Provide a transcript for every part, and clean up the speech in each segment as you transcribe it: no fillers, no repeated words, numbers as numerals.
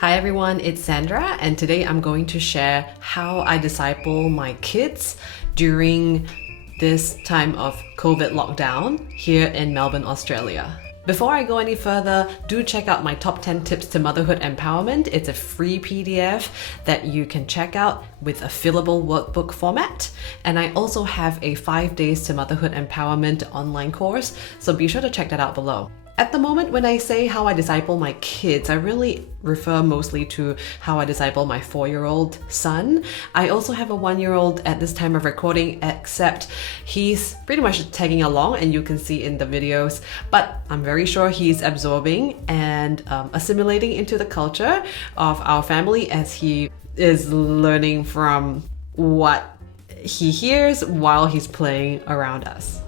Hi everyone, it's Sandra, and today I'm going to share how I disciple my kids during this time of COVID lockdown here in Melbourne, Australia. Before I go any further, do check out my top 10 tips to motherhood empowerment. It's a free PDF that you can check out with a fillable workbook format. And I also have a 5 days to motherhood empowerment online course, so be sure to check that out below. At the moment, when I say how I disciple my kids, I really refer mostly to how I disciple my 4-year-old son. I also have a 1-year-old at this time of recording, except he's pretty much tagging along, and you can see in the videos, but I'm very sure he's absorbing and assimilating into the culture of our family as he is learning from what he hears while he's playing around us.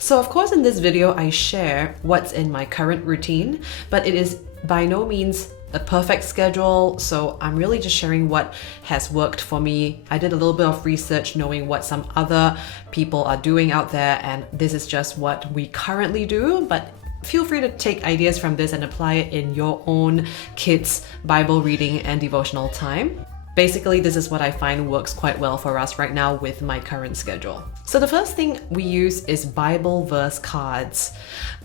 So of course in this video I share what's in my current routine, but it is by no means a perfect schedule, so I'm really just sharing what has worked for me. I did a little bit of research knowing what some other people are doing out there, and this is just what we currently do, but feel free to take ideas from this and apply it in your own kids' Bible reading and devotional time. Basically, this is what I find works quite well for us right now with my current schedule. So the first thing we use is Bible verse cards.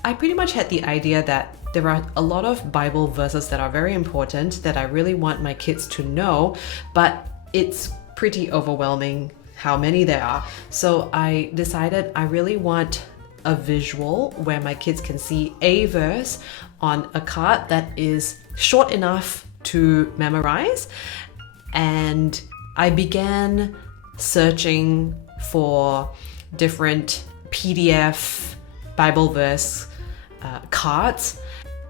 I pretty much had the idea that there are a lot of Bible verses that are very important that I really want my kids to know, but it's pretty overwhelming how many there are. So I decided I really want a visual where my kids can see a verse on a card that is short enough to memorize. And I began searching for different PDF Bible verse cards,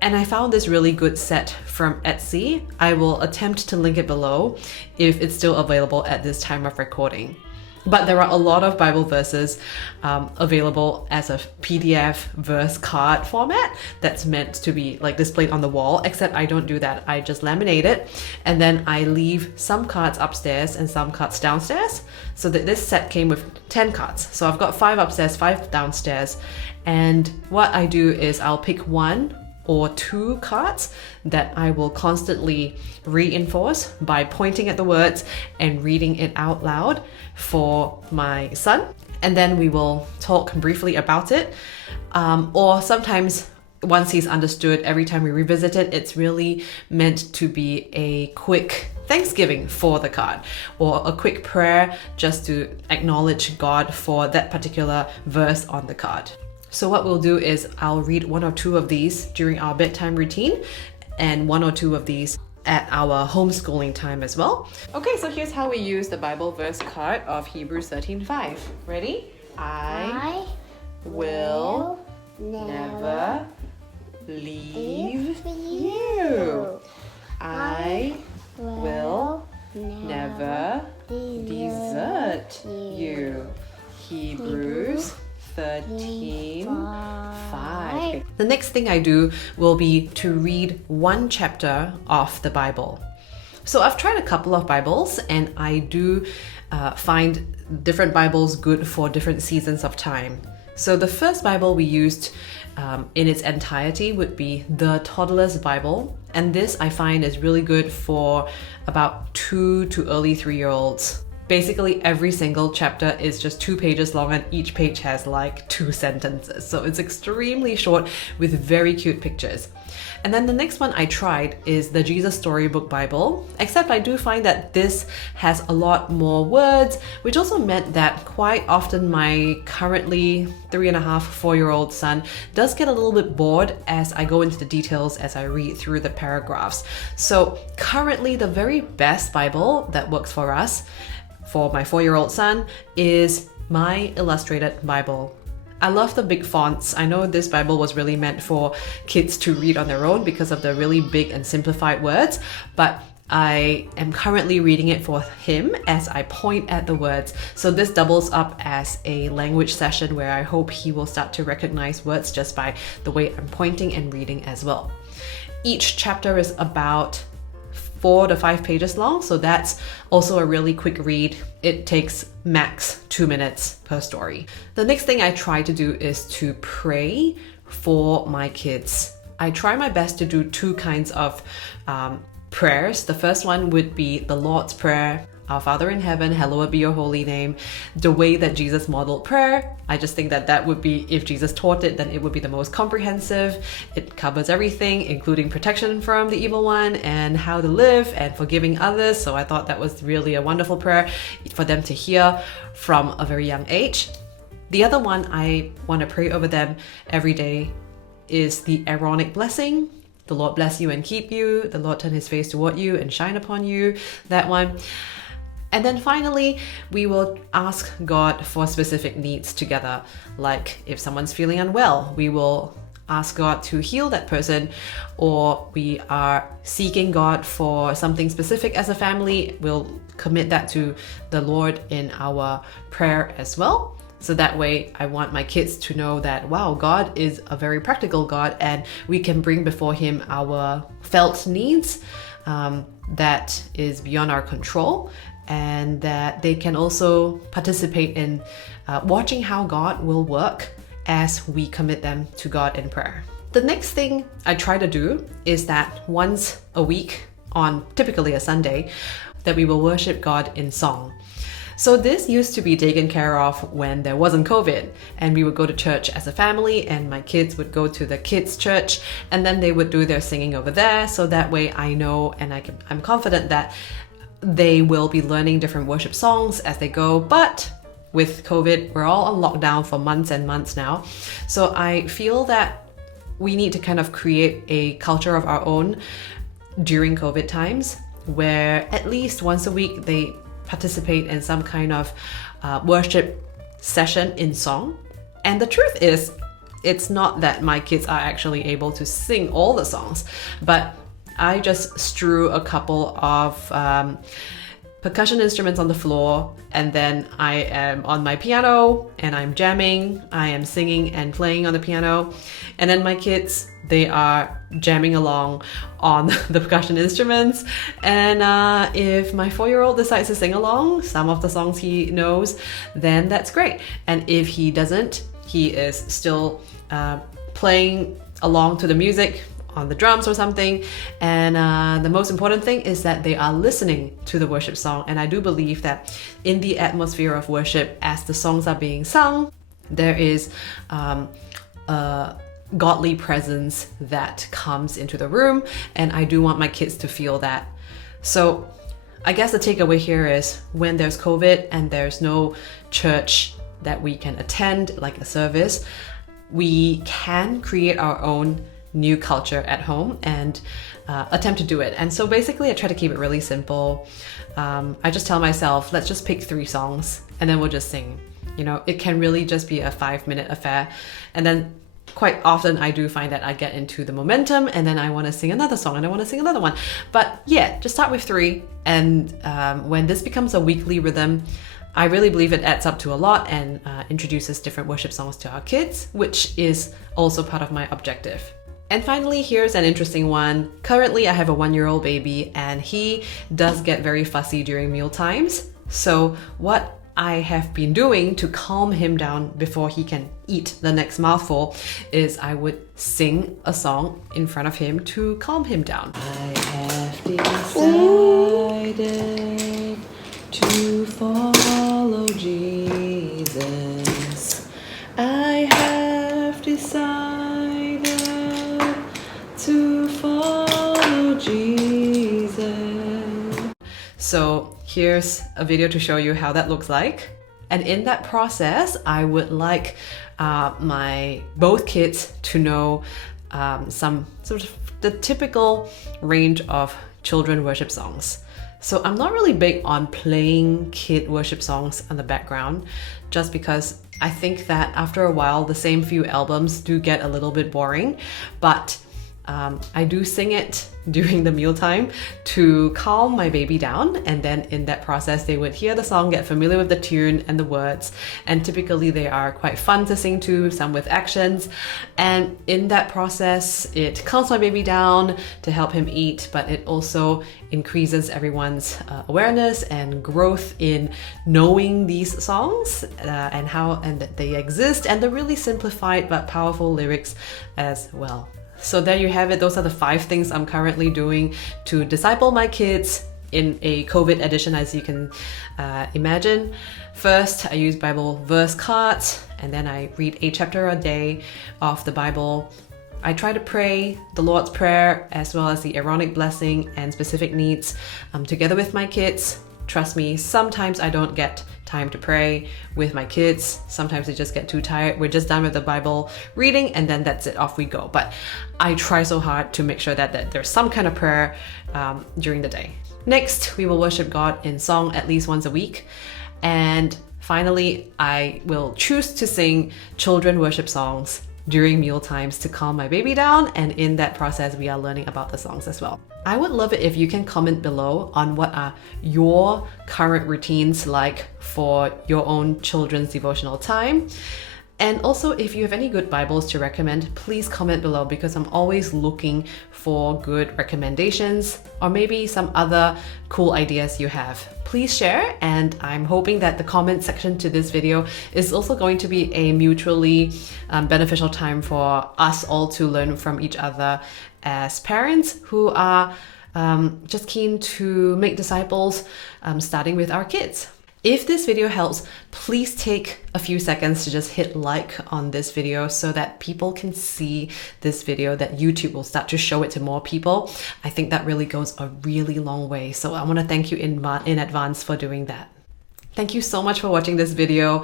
and I found this really good set from Etsy. I will attempt to link it below if it's still available at this time of recording. But there are a lot of Bible verses available as a PDF verse card format that's meant to be like displayed on the wall, except I don't do that. I just laminate it, and then I leave some cards upstairs and some cards downstairs, so that this set came with 10 cards. So I've got 5 upstairs, 5 downstairs, and what I do is I'll pick 1 or 2 cards that I will constantly reinforce by pointing at the words and reading it out loud for my son. And then we will talk briefly about it. Or sometimes once he's understood, every time we revisit it, it's really meant to be a quick thanksgiving for the card or a quick prayer just to acknowledge God for that particular verse on the card. So what we'll do is I'll read 1 or 2 of these during our bedtime routine and 1 or 2 of these at our homeschooling time as well. Okay, so here's how we use the Bible verse card of Hebrews 13:5. Ready? I will never leave you. I will never desert you. Hebrews 13:5. The next thing I do will be to read 1 chapter of the Bible. So I've tried a couple of Bibles, and I do find different Bibles good for different seasons of time. So the first Bible we used in its entirety would be the Toddler's Bible, and this I find is really good for about 2 to early 3-year-olds. Basically, every single chapter is just 2 pages long, and each page has like 2 sentences. So it's extremely short with very cute pictures. And then the next one I tried is the Jesus Storybook Bible, except I do find that this has a lot more words, which also meant that quite often my currently 3.5, 4-year-old son does get a little bit bored as I go into the details as I read through the paragraphs. So currently the very best Bible that works for us for my 4-year-old son is my illustrated Bible. I love the big fonts. I know this Bible was really meant for kids to read on their own because of the really big and simplified words, but I am currently reading it for him as I point at the words. So this doubles up as a language session where I hope he will start to recognize words just by the way I'm pointing and reading as well. Each chapter is about 4 to 5 pages long, so that's also a really quick read. It takes max 2 minutes per story. The next thing I try to do is to pray for my kids. I try my best to do 2 kinds of prayers. The first one would be the Lord's Prayer. Our Father in heaven, hallowed be your holy name. The way that Jesus modeled prayer, I just think that that would be, if Jesus taught it, then it would be the most comprehensive. It covers everything, including protection from the evil one and how to live and forgiving others. So I thought that was really a wonderful prayer for them to hear from a very young age. The other one I want to pray over them every day is the Aaronic blessing. The Lord bless you and keep you. The Lord turn his face toward you and shine upon you. That one. And then finally, we will ask God for specific needs together. Like if someone's feeling unwell, we will ask God to heal that person, or we are seeking God for something specific as a family, we'll commit that to the Lord in our prayer as well. So that way, I want my kids to know that, wow, God is a very practical God, and we can bring before him our felt needs that is beyond our control, and that they can also participate in watching how God will work as we commit them to God in prayer. The next thing I try to do is that once a week, on typically a Sunday, that we will worship God in song. So this used to be taken care of when there wasn't COVID, and we would go to church as a family, and my kids would go to the kids' church, and then they would do their singing over there. So that way I know, and I'm confident that they will be learning different worship songs as they go. But with COVID, we're all on lockdown for months and months now. So I feel that we need to kind of create a culture of our own during COVID times, where at least once a week they participate in some kind of worship session in song. And the truth is, it's not that my kids are actually able to sing all the songs, but I just strew a couple of percussion instruments on the floor, and then I am on my piano and I'm jamming, I am singing and playing on the piano, and then my kids, they are jamming along on the percussion instruments. And if my 4-year-old decides to sing along some of the songs he knows, then that's great. And if he doesn't, he is still playing along to the music on the drums or something. And the most important thing is that they are listening to the worship song. And I do believe that in the atmosphere of worship, as the songs are being sung, there is a godly presence that comes into the room, and I do want my kids to feel that. So I guess the takeaway here is, when there's COVID and there's no church that we can attend, like a service, we can create our own new culture at home and attempt to do it. And so basically I try to keep it really simple. I just tell myself, let's just pick 3 songs and then we'll just sing. You know, it can really just be a 5-minute affair. And then quite often I do find that I get into the momentum, and then I want to sing another song and I want to sing another one. But yeah, just start with 3. And when this becomes a weekly rhythm, I really believe it adds up to a lot and introduces different worship songs to our kids, which is also part of my objective. And finally, here's an interesting one. Currently, I have a 1-year-old baby, and he does get very fussy during meal times. So what I have been doing to calm him down before he can eat the next mouthful is I would sing a song in front of him to calm him down. I have decided to follow Jesus. I have decided to follow Jesus. So here's a video to show you how that looks like. And in that process, I would like my both kids to know some sort of the typical range of children worship songs. So I'm not really big on playing kid worship songs on the background, just because I think that after a while, the same few albums do get a little bit boring. But I do sing it during the mealtime to calm my baby down, and then in that process they would hear the song, get familiar with the tune and the words, and typically they are quite fun to sing to, some with actions. And in that process it calms my baby down to help him eat, but it also increases everyone's awareness and growth in knowing these songs and that they exist, and the really simplified but powerful lyrics as well. So there you have it. Those are the 5 things I'm currently doing to disciple my kids in a COVID edition, as you can imagine. First, I use Bible verse cards, and then I read a chapter a day of the Bible. I try to pray the Lord's Prayer as well as the Aaronic blessing and specific needs together with my kids. Trust me, sometimes I don't get time to pray with my kids. Sometimes they just get too tired. We're just done with the Bible reading and then that's it, off we go. But I try so hard to make sure that there's some kind of prayer during the day. Next, we will worship God in song at least once a week. And finally, I will choose to sing children worship songs during meal times to calm my baby down, and in that process we are learning about the songs as well. I would love it if you can comment below on what are your current routines like for your own children's devotional time. And also, if you have any good Bibles to recommend, please comment below, because I'm always looking for good recommendations or maybe some other cool ideas you have. Please share, and I'm hoping that the comment section to this video is also going to be a mutually beneficial time for us all to learn from each other as parents who are just keen to make disciples, starting with our kids. If this video helps, please take a few seconds to just hit like on this video so that people can see this video, that YouTube will start to show it to more people. I think that really goes a really long way. So I want to thank you in advance for doing that. Thank you so much for watching this video.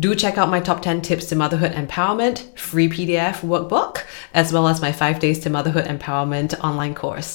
Do check out my top 10 tips to motherhood empowerment free PDF workbook, as well as my 5 days to motherhood empowerment online course.